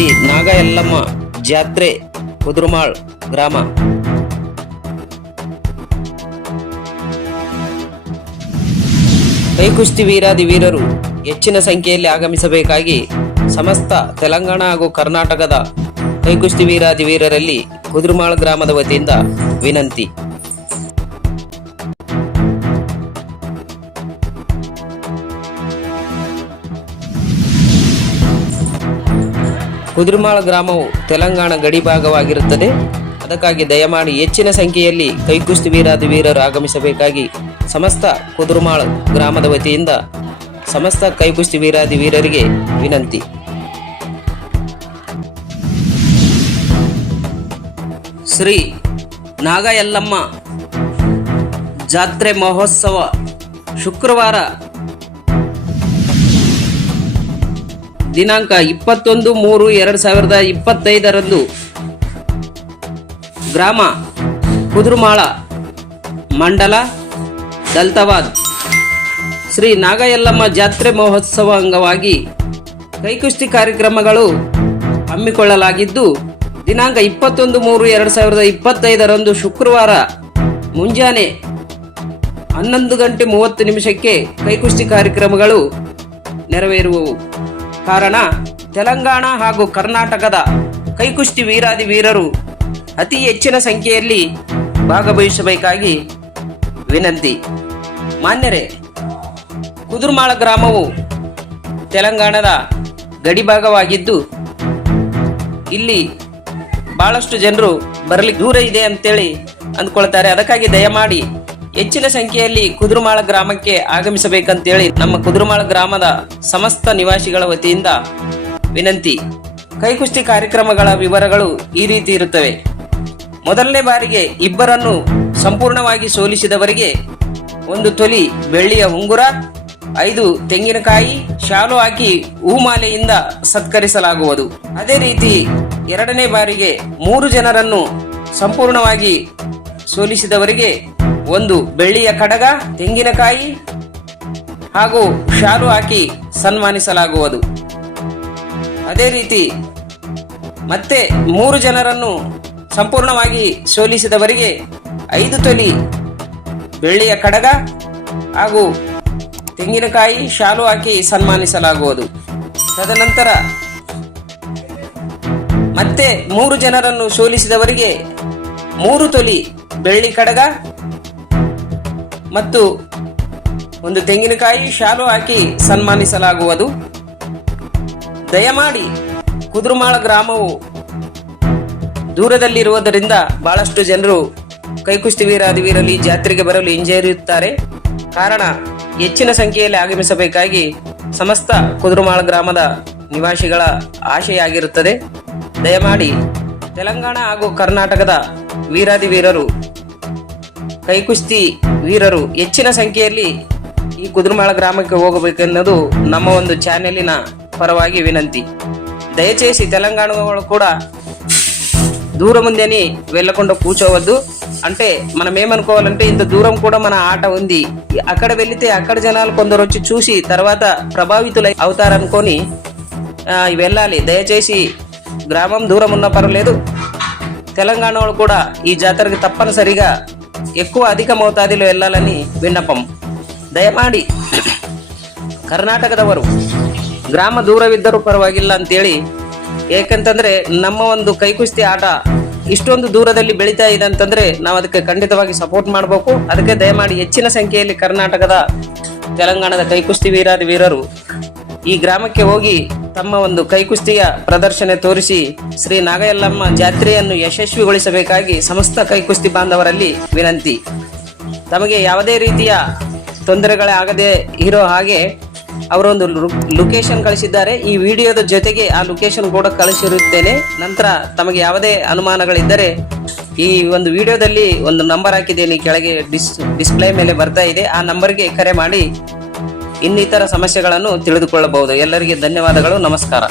ಶ್ರೀ ನಾಗ ಯಲ್ಲಮ್ಮ ಜಾತ್ರೆ, ಕುದುರುಮಾಳ್ ಗ್ರಾಮ. ಕೈಕುಸ್ತಿ ವೀರಾದಿ ವೀರರು ಹೆಚ್ಚಿನ ಸಂಖ್ಯೆಯಲ್ಲಿ ಆಗಮಿಸಬೇಕಾಗಿ ಸಮಸ್ತ ತೆಲಂಗಾಣ ಹಾಗೂ ಕರ್ನಾಟಕದ ಕೈಕುಸ್ತಿ ವೀರಾದಿ ವೀರರಲ್ಲಿ ಕುದುರುಮಾಳ್ ಗ್ರಾಮದ ವತಿಯಿಂದ ವಿನಂತಿ. ಕುದುರುಮಾಳ ಗ್ರಾಮವು ತೆಲಂಗಾಣ ಗಡಿ ಭಾಗವಾಗಿರುತ್ತದೆ. ಅದಕ್ಕಾಗಿ ದಯಮಾಡಿ ಹೆಚ್ಚಿನ ಸಂಖ್ಯೆಯಲ್ಲಿ ಕೈಕುಸ್ತಿ ವೀರಾದಿ ವೀರರು ಆಗಮಿಸಬೇಕಾಗಿ ಸಮಸ್ತ ಕುದುರ್ಮಾಳ ಗ್ರಾಮದ ವತಿಯಿಂದ ಸಮಸ್ತ ಕೈಕುಸ್ತಿ ವೀರಾದಿ ವೀರರಿಗೆ ವಿನಂತಿ. ಶ್ರೀ ನಾಗಯಲ್ಲಮ್ಮ ಜಾತ್ರೆ ಮಹೋತ್ಸವ ಶುಕ್ರವಾರ ದಿನಾಂಕ ಇಪ್ಪತ್ತೊಂದು ಮೂರು ಎರಡು ಸಾವಿರದ ಇಪ್ಪತ್ತೈದರಂದು ಗ್ರಾಮ ಕುದುರುಮಾಳ ಮಂಡಲ ದಲ್ತವಾದ್ ಶ್ರೀ ನಾಗಯಲ್ಲಮ್ಮ ಜಾತ್ರೆ ಮಹೋತ್ಸವ ಅಂಗವಾಗಿ ಕೈಕುಸ್ತಿ ಕಾರ್ಯಕ್ರಮಗಳು ಹಮ್ಮಿಕೊಳ್ಳಲಾಗಿದ್ದು, ದಿನಾಂಕ ಇಪ್ಪತ್ತೊಂದು ಮೂರು ಎರಡು ಸಾವಿರದ ಇಪ್ಪತ್ತೈದರಂದು ಶುಕ್ರವಾರ ಮುಂಜಾನೆ ಹನ್ನೊಂದು ಗಂಟೆ ಮೂವತ್ತು ನಿಮಿಷಕ್ಕೆ ಕೈಕುಸ್ತಿ ಕಾರ್ಯಕ್ರಮಗಳು ನೆರವೇರುವವು. ಕಾರಣ ತೆಲಂಗಾಣ ಹಾಗೂ ಕರ್ನಾಟಕದ ಕೈಕುಸ್ತಿ ವೀರಾದಿ ವೀರರು ಅತಿ ಹೆಚ್ಚಿನ ಸಂಖ್ಯೆಯಲ್ಲಿ ಭಾಗವಹಿಸಬೇಕಾಗಿ ವಿನಂತಿ. ಮಾನ್ಯರೇ, ಕುದುರ್ಮಾಳ ಗ್ರಾಮವು ತೆಲಂಗಾಣದ ಗಡಿಭಾಗವಾಗಿದ್ದು ಇಲ್ಲಿ ಬಹಳಷ್ಟು ಜನರು ಬರಲಿಕ್ಕೆ ದೂರ ಇದೆ ಅಂತೇಳಿ ಅಂದ್ಕೊಳ್ತಾರೆ. ಅದಕ್ಕಾಗಿ ದಯಮಾಡಿ ಹೆಚ್ಚಿನ ಸಂಖ್ಯೆಯಲ್ಲಿ ಕುದುರುಮಾಳ ಗ್ರಾಮಕ್ಕೆ ಆಗಮಿಸಬೇಕಂತೇಳಿ ನಮ್ಮ ಕುದುರುಮಾಳ ಗ್ರಾಮದ ಸಮಸ್ತ ನಿವಾಸಿಗಳ ವತಿಯಿಂದ ವಿನಂತಿ. ಕೈಕುಸ್ತಿ ಕಾರ್ಯಕ್ರಮಗಳ ವಿವರಗಳು ಈ ರೀತಿ ಇರುತ್ತವೆ. ಮೊದಲನೇ ಬಾರಿಗೆ ಇಬ್ಬರನ್ನು ಸಂಪೂರ್ಣವಾಗಿ ಸೋಲಿಸಿದವರಿಗೆ ಒಂದು ತೊಲಿ ಬೆಳ್ಳಿಯ ಉಂಗುರ, ಐದು ತೆಂಗಿನಕಾಯಿ, ಶಾಲು ಹಾಕಿ ಹೂಮಾಲೆಯಿಂದ ಸತ್ಕರಿಸಲಾಗುವುದು. ಅದೇ ರೀತಿ ಎರಡನೇ ಬಾರಿಗೆ ಮೂರು ಜನರನ್ನು ಸಂಪೂರ್ಣವಾಗಿ ಸೋಲಿಸಿದವರಿಗೆ ಒಂದು ಬೆಳ್ಳಿಯ ಕಡಗ, ತೆಂಗಿನಕಾಯಿ ಹಾಗೂ ಶಾಲು ಹಾಕಿ ಸನ್ಮಾನಿಸಲಾಗುವುದು. ಅದೇ ರೀತಿ ಮತ್ತೆ ಮೂರು ಜನರನ್ನು ಸಂಪೂರ್ಣವಾಗಿ ಸೋಲಿಸಿದವರಿಗೆ ಐದು ತೊಲಿ ಬೆಳ್ಳಿಯ ಕಡಗ ಹಾಗೂ ತೆಂಗಿನಕಾಯಿ, ಶಾಲು ಹಾಕಿ ಸನ್ಮಾನಿಸಲಾಗುವುದು. ತದನಂತರ ಮತ್ತೆ ಮೂರು ಜನರನ್ನು ಸೋಲಿಸಿದವರಿಗೆ ಮೂರು ತೊಲಿ ಬೆಳ್ಳಿ ಕಡಗ ಮತ್ತು ಒಂದು ತೆಂಗಿನಕಾಯಿ ಶಾಲು ಹಾಕಿ ಸನ್ಮಾನಿಸಲಾಗುವುದು. ದಯಮಾಡಿ ಕುದುರುಮಾಳ ಗ್ರಾಮವು ದೂರದಲ್ಲಿರುವುದರಿಂದ ಬಹಳಷ್ಟು ಜನರು ಕೈಕುಸ್ತಿ ವೀರಾದಿವೀರಲ್ಲಿ ಜಾತ್ರೆಗೆ ಬರಲು ಹಿಂಜರಿಯುತ್ತಾರೆ. ಕಾರಣ ಹೆಚ್ಚಿನ ಸಂಖ್ಯೆಯಲ್ಲಿ ಆಗಮಿಸಬೇಕಾಗಿ ಸಮಸ್ತ ಕುದುರುಮಾಳ ಗ್ರಾಮದ ನಿವಾಸಿಗಳ ಆಶೆಯಾಗಿರುತ್ತದೆ. ದಯಮಾಡಿ ತೆಲಂಗಾಣ ಹಾಗೂ ಕರ್ನಾಟಕದ ವೀರಾದಿ ವೀರರು ಕೈಕುಸ್ತಿ ವೀರರು ಹೆಚ್ಚಿನ ಸಂಖ್ಯೆಯಲ್ಲಿ ಈ ಕುದುರ್ಮಾಳ ಗ್ರಾಮಕ್ಕೆ ಹೋಗಬೇಕೆನ್ನೋದು ನಮ್ಮ ಒಂದು ಚಾನೆಲಿನ ಪರವಾಗಿ వినంతి దయచేసి తెలంగాణ వాళ్ళు కూడా దూరం ఉందని వెళ్ళకుండా కూర్చోవద్దు అంటే మనం ఏమనుకోవాలంటే ఇంత దూరం కూడా మన ఆట ఉంది అక్కడ వెళితే అక్కడ జనాలు కొందరు వచ్చి చూసి తర్వాత ప్రభావితులై అవుతారనుకొని వెళ్ళాలి దయచేసి గ్రామం దూరం ఉన్న పర్వాలేదు తెలంగాణ వాళ్ళు కూడా ఈ జాతరకి తప్పనిసరిగా ఎక్కువ అధిక మోతాదులో వెళ్ళాలని విన్నపం దయమాడి ಕರ್ನಾಟಕದವರು ಗ್ರಾಮ ದೂರವಿದ್ದರೂ ಪರವಾಗಿಲ್ಲ ಅಂತೇಳಿ ಏಕೆಂತಂದ್ರೆ ನಮ್ಮ ಒಂದು ಕೈಕುಸ್ತಿ ಆಟ ಇಷ್ಟೊಂದು ದೂರದಲ್ಲಿ ಬೆಳೀತಾ ಇದೆ ಅಂತಂದ್ರೆ ನಾವು ಅದಕ್ಕೆ ಖಂಡಿತವಾಗಿ ಸಪೋರ್ಟ್ ಮಾಡಬೇಕು ಅದಕ್ಕೆ ದಯಮಾಡಿ ಹೆಚ್ಚಿನ ಸಂಖ್ಯೆಯಲ್ಲಿ ಕರ್ನಾಟಕದ ತೆಲಂಗಾಣದ ಕೈಕುಸ್ತಿ ವೀರಾದಿ ವೀರರು ಈ ಗ್ರಾಮಕ್ಕೆ ಹೋಗಿ ತಮ್ಮ ಒಂದು ಕೈಕುಸ್ತಿಯ ಪ್ರದರ್ಶನ ತೋರಿಸಿ ಶ್ರೀ ನಾಗಯಲ್ಲಮ್ಮ ಜಾತ್ರೆಯನ್ನು ಯಶಸ್ವಿಗೊಳಿಸಬೇಕಾಗಿ ಸಮಸ್ತ ಕೈಕುಸ್ತಿ ಬಾಂಧವರಲ್ಲಿ ವಿನಂತಿ. ತಮಗೆ ಯಾವುದೇ ರೀತಿಯ ತೊಂದರೆಗಳೇ ಆಗದೆ ಇರೋ ಹಾಗೆ ಅವರೊಂದು ಲೊಕೇಶನ್ ಕಳಿಸಿದ್ದಾರೆ. ಈ ವಿಡಿಯೋದ ಜೊತೆಗೆ ಆ ಲೊಕೇಶನ್ ಕೂಡ ಕಳಿಸಿರುತ್ತೇನೆ. ನಂತರ ತಮಗೆ ಯಾವುದೇ ಅನುಮಾನಗಳಿದ್ದರೆ ಈ ಒಂದು ವಿಡಿಯೋದಲ್ಲಿ ಒಂದು ನಂಬರ್ ಹಾಕಿದ್ದೇನೆ. ಕೆಳಗೆ ಡಿಸ್, ಡಿಸ್ಪ್ಲೇ ಮೇಲೆ ಬರ್ತಾ ಇದೆ. ಆ ನಂಬರ್ಗೆ ಕರೆ ಮಾಡಿ ಇನ್ನಿತರ ಸಮಸ್ಯೆಗಳನ್ನು ತಿಳಿದುಕೊಳ್ಳಬಹುದು. ಎಲ್ಲರಿಗೆ ಧನ್ಯವಾದಗಳು. ನಮಸ್ಕಾರ.